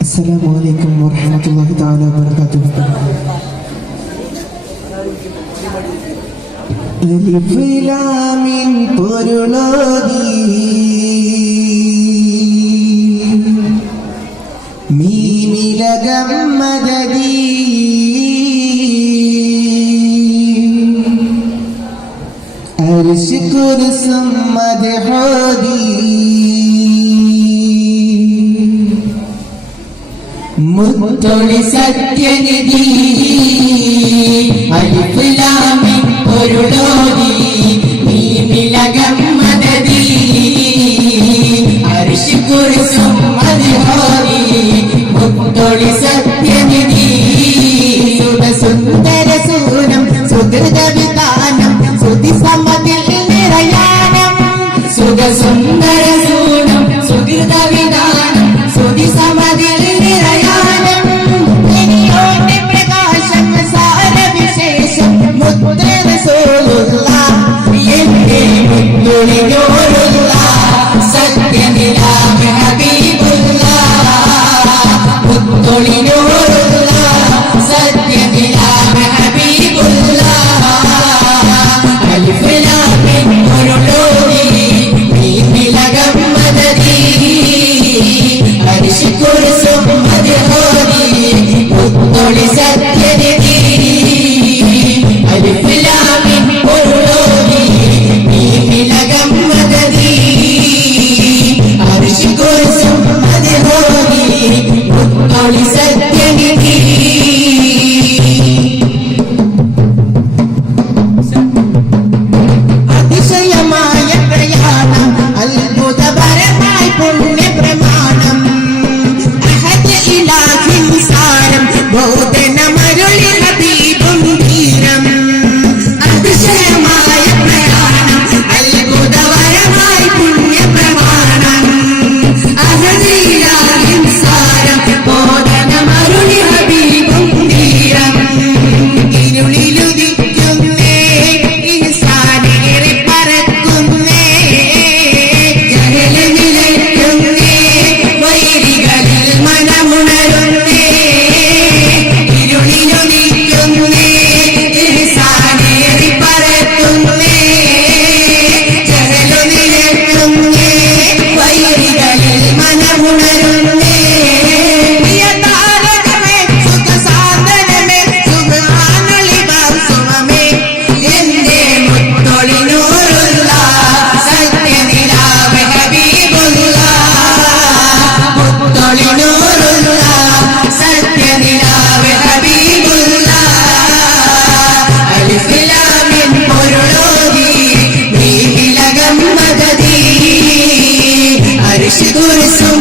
السلام عليكم ورحمة الله تعالى وبركاته. ألف لام പൊരുളോതി മീമിലകം മദദി അർശ് കുർസും മദ്ഹൂദി മുത്തൊളി സത്യനിധി അലിഫ് ലാം പൊരുളോതി മീമിലകം മദദി അർശ് കുർസും മദ്ഹൂദി മുത്തൊളി സത്യനിധി സുന്ദര സൂനം സുഹൃത വിതാനം സുധി സമതിൽ നിറയാനം സുന്ദര സൂനം സുഹൃത വിതാനം സുധി സമതിൽ നിറയാനം ഇനിയോന്റെ പ്രകാശം സാര വിശേഷം മുദ്ര റസൂലുള്ളാഹ് എന്റെ മുത്തുളിനൂറുള്ളാഹ് സത്യനിലാവ് ഹബീബുള്ളാഹ് മുത്തുളിനൂറുള്ളാഹ് സത്യനിലാവ് ഹബീബുള്ളാഹ് അലിഫ് ലാം പൊരുളോതി മീമിലകം മദദി അർശ് കുർസും മദ്ഹൂദി മുത്തൊളി സത്യനിധി അലിഫ് ലാം പൊരുളോതി മീമിലകം മദദി അർശ് കുർസും മദ്ഹൂദി മുത്തൊളി സത്യനിധി അതിശയമായ പ്രയാണം അത്ഭുതപരമായ പുണ്യ പ്രമാണം അഹദ് ഇലാഹിൻ സാരം ബോധനമരുളി ഹബീബും ധീരം അതിശയമായ പ്രയാണം അത്ഭുതപരമായ പുണ്യ പ്രമാണം അഹദ് ഇലാഹിൻ സാരം ബോധനമരുളി ഹബീബും ധീരം ഇരുളിലുദിക്കുന്നേ ഇൻസാനേറെ പറക്കുന്നേ ജഹല നിലയ്ക്കുന്നേ വൈരികളിൽ മനമുണരുന്നേ ഇരുളിലുദിക്കുന്നേ ഇൻസാനേറെ പറക്കുന്നേ ജഹല നിലയ്ക്കുന്നേ വൈരികളിൽ മനമുണരുന്നേ പ്രിയതാരകമേ സുഖസാധനമേ സുബ്ഹാനലിബാസുമേ എന്റെ മുത്തൊളിനൂറുള്ളാഹ് സത്യനിലാവ് ഹബീബുള്ളാഹ് മുത്തൊളിനൂറുള്ളാഹ് സത്യനിലാവ് ഹബീബുള്ളാഹ് അലിഫ് ലാം പൊരുളോതി മീമിലകം മദദി അർശ് കുർസും